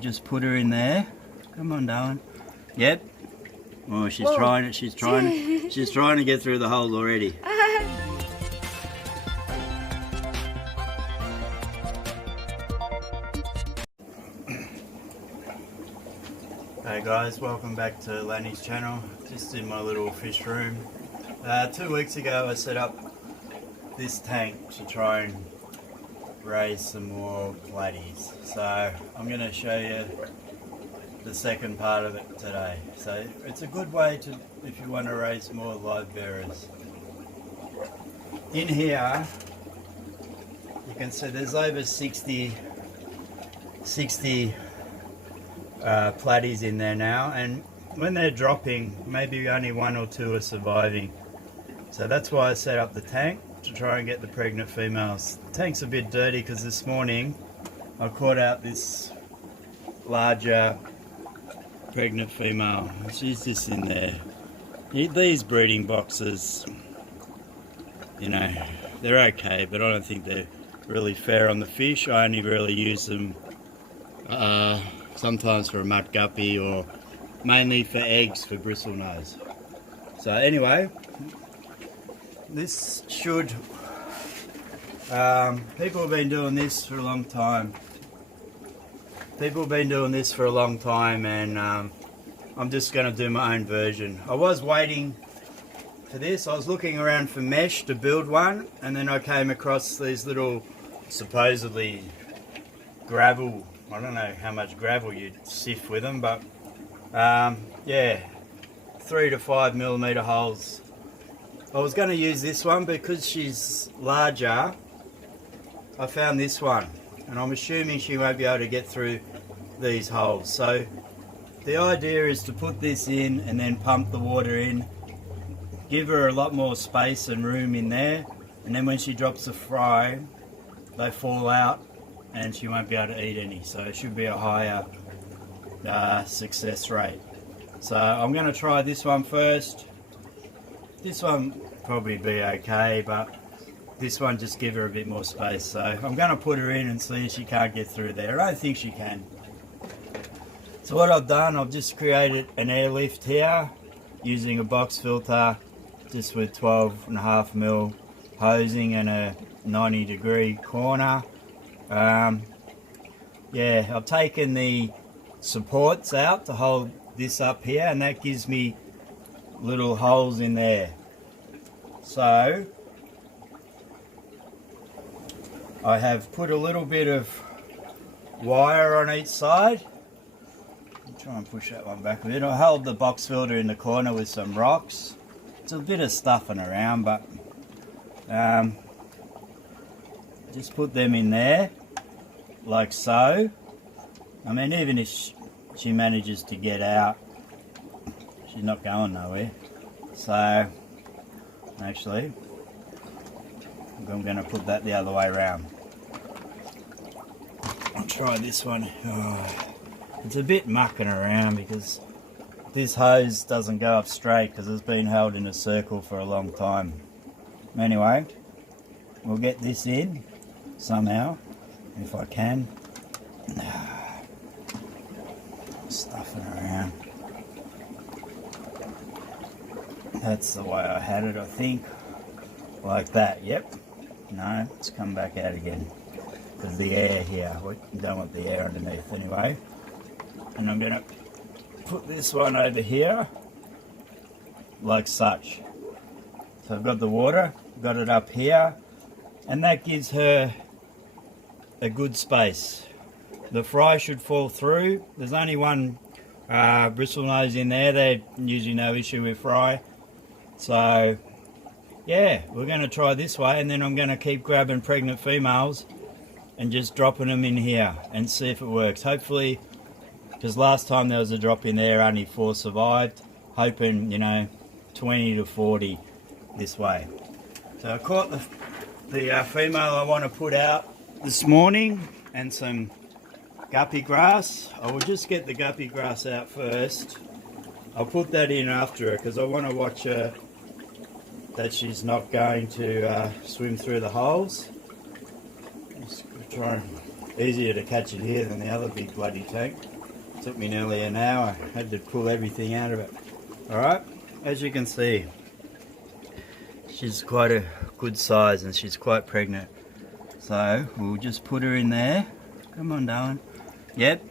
just put her in there. Come on, darling. Yep. Oh, she's Whoa. trying it. She's trying to get through the hole already. Hey guys, welcome back to Lanny's channel. Just in my little fish room. 2 weeks ago I set up this tank to try and raise some more platies. So I'm going to show you the second part of it today. So it's a good way to, if you want to raise more live bearers. In here you can see there's over 60 platies in there now, and when they're dropping maybe only 1 or 2 are surviving. So that's why I set up the tank, to try and get the pregnant females. The tank's a bit dirty because this morning I caught out this larger pregnant female. She's just in there. These breeding boxes, you know, they're okay, but I don't think they're really fair on the fish. I only really use them sometimes for a mud guppy or mainly for eggs for bristlenose. So anyway, this should, people have been doing this for a long time. And I'm just going to do my own version. I was waiting for this. I was looking around for mesh to build one, and then I came across these little supposedly gravel, I don't know how much gravel you'd sift with them, but yeah, 3 to 5 millimeter holes. I was going to use this one because she's larger. I found this one, and I'm assuming she won't be able to get through these holes. So the idea is to put this in and then pump the water in, give her a lot more space and room in there, and then when she drops the fry they fall out and she won't be able to eat any. So it should be a higher success rate. So I'm going to try this one first. This one probably be okay, but this one just give her a bit more space. So I'm going to put her in and see if she can't get through there. I don't think she can. So what I've done, I've just created an airlift here using a box filter, just with 12.5 mil hosing and a 90-degree corner. Yeah, I've taken the supports out to hold this up here, and that gives me little holes in there. So I have put a little bit of wire on each side. I'll try and push that one back a bit. I'll hold the box filter in the corner with some rocks. It's a bit of stuffing around, but just put them in there like so. I mean, even if she manages to get out, she's not going nowhere. So actually I'm going to put that the other way around. I'll try this one. Oh, it's a bit mucking around because this hose doesn't go up straight because it's been held in a circle for a long time. Anyway, we'll get this in somehow if I can. Stuffing around. That's the way I had it, I think. Like that, yep. No, it's come back out again. There's the air here. We don't want the air underneath anyway. And I'm going to put this one over here, like such. So I've got the water, got it up here, and that gives her a good space. The fry should fall through. There's only one bristlenose in there. There's usually no issue with fry. So yeah, we're going to try this way, and then I'm going to keep grabbing pregnant females and just dropping them in here and see if it works. Hopefully, because last time there was a drop in there, only 4 survived. Hoping, you know, 20 to 40 this way. So I caught the female I want to put out this morning, and some guppy grass. I will just get the guppy grass out first. I'll put that in after her because I want to watch her that she's not going to swim through the holes. Just try and easier to catch it here than the other big bloody tank. Took me nearly an hour. Had to pull everything out of it. Alright, as you can see, she's quite a good size and she's quite pregnant. So we'll just put her in there. Come on, darling. Yep.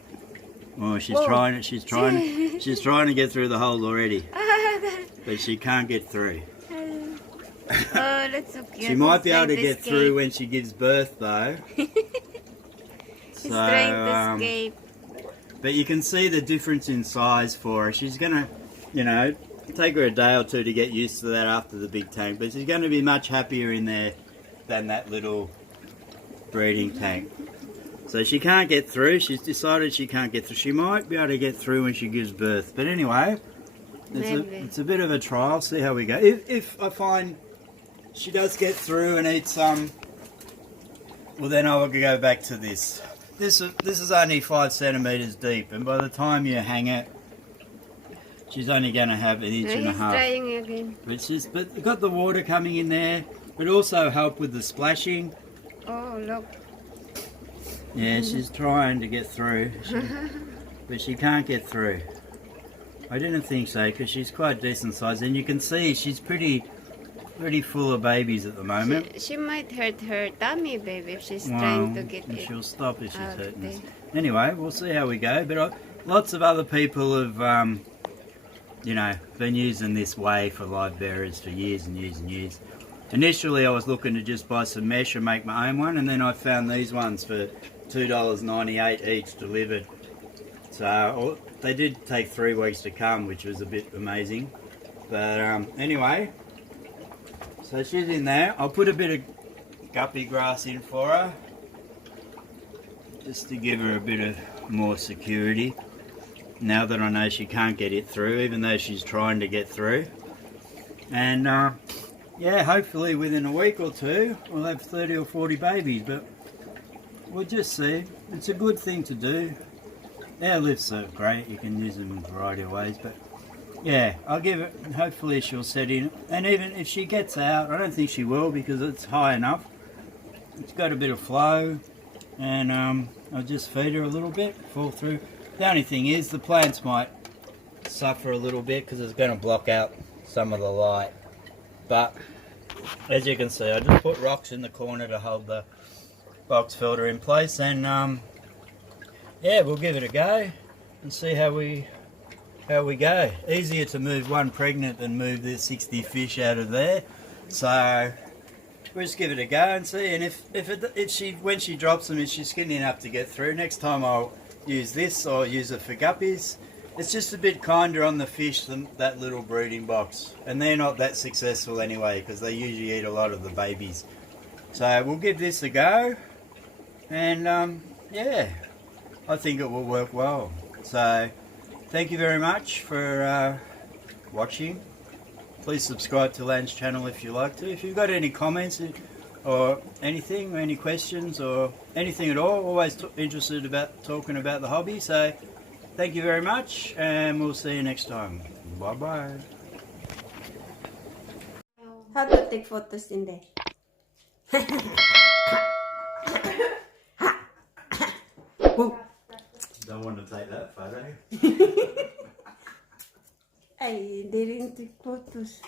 Oh, she's trying it. She's trying to get through the hole already. But she can't get through. Oh, that's so cute. She might be able to get through when she gives birth though. She's trying to escape. But you can see the difference in size for her. She's going to, you know, take her a day or two to get used to that after the big tank. But she's going to be much happier in there than that little breeding tank. So she can't get through. She's decided she can't get through. She might be able to get through when she gives birth. But anyway, it's a bit of a trial. See how we go. If I find she does get through and eat some, well then I will go back to this. This is only 5 centimeters deep, and by the time you hang it, she's only going to have an inch and a half. Trying again. But we've got the water coming in there, but also help with the splashing. Oh, look. Yeah, she's trying to get through, but she can't get through. I didn't think so, because she's quite decent size, and you can see she's pretty full of babies at the moment. She might hurt her tummy, baby, if she's trying to get it. She'll stop if she's hurting us. Anyway, we'll see how we go. But lots of other people have, you know, been using this way for live bearers for years and years and years. Initially, I was looking to just buy some mesh and make my own one, and then I found these ones for $2.98 each delivered. So they did take 3 weeks to come, which was a bit amazing. But anyway. So she's in there. I'll put a bit of guppy grass in for her, just to give her a bit of more security. Now that I know she can't get it through, even though she's trying to get through. And yeah, hopefully within a week or two, we'll have 30 or 40 babies, but we'll just see. It's a good thing to do. Our lifts are great. You can use them in a variety of ways, but yeah, I'll give it, hopefully she'll set in, and even if she gets out, I don't think she will because it's high enough. It's got a bit of flow, and I'll just feed her a little bit, fall through. The only thing is the plants might suffer a little bit because it's going to block out some of the light. But as you can see, I just put rocks in the corner to hold the box filter in place, and yeah, we'll give it a go and see how we go. Easier to move one pregnant than move the 60 fish out of there. So we'll just give it a go and see. And if when she drops them, if she's skinny enough to get through, next time I'll use this or use it for guppies. It's just a bit kinder on the fish than that little breeding box. And they're not that successful anyway because they usually eat a lot of the babies. So we'll give this a go. And yeah, I think it will work well. So thank you very much for watching. Please subscribe to Lan's channel if you like to. If you've got any comments or anything, or any questions or anything at all, always interested about talking about the hobby. So thank you very much, and we'll see you next time. Bye bye. How to take photos in there? Don't want to take that photo. I didn't take photos.